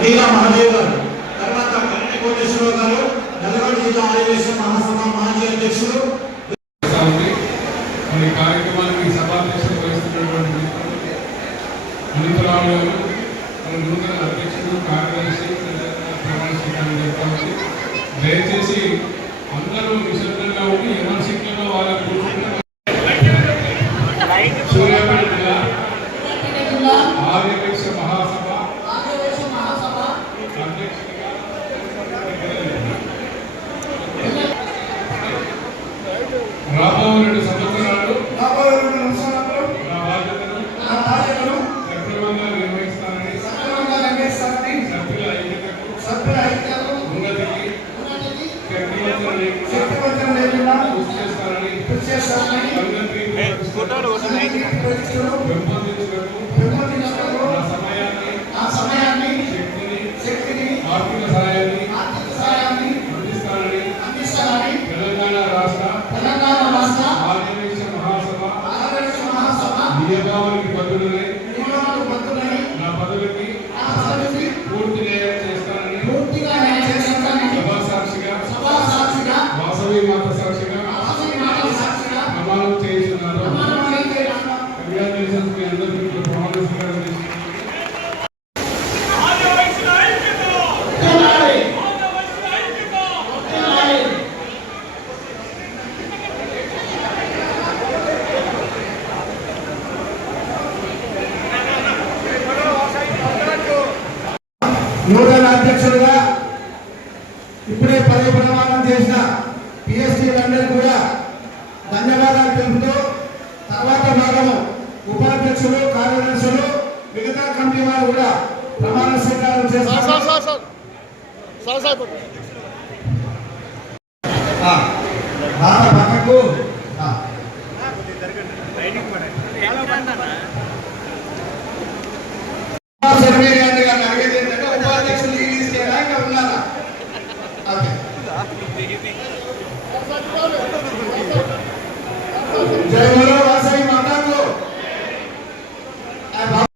అఖిల మహాదేవ్ గారు తర్వాత కన్నె కోటేశ్వరరావు గారు నల్లగొండ జిల్లా ఆదివేశం మహాసభ మాజీ అధ్యక్షులు. కార్యక్రమానికి సభాధ్యక్షులు వహిస్తున్నటువంటి మునిపురావు నూతన అధ్యక్షుడు కార్యదర్శి ప్రమాణ స్వీకారం దయచేసి అందరూ నిశ్శబ్దంగా రాబో రెండు సంవత్సరాలు. రాబోయే రెండు నిమిషాలలో నా బాధ్యతను నా బాధ్యతను సక్రమంగా నిర్వహిస్తానని. సక్రమంగా నెరవేరుస్తానని సభ్యుల ఐక్యతకు. సభ్యుల ఐక్యతను ఉన్నతికి. ఉన్నతికి. శక్తివంతం లేకుండా శక్తివంతం లేకుండా కృషి చేస్తానని. కృషి చేస్తానని. మహాసభ నియమావళికి నూతన అధ్యక్షుడిగా ఇప్పుడే పదవి ప్రమాణం చేసిన పిఎస్సీలందరూ కూడా ధన్యవాదాలు తెలుపుతూ తర్వాత భాగము ఉపాధ్యక్షులు కార్యదర్శులు మిగతా కమిటీ వారు కూడా ప్రమాణ స్వీకారం చేస్తారు. పక్కకు heavy, heavy.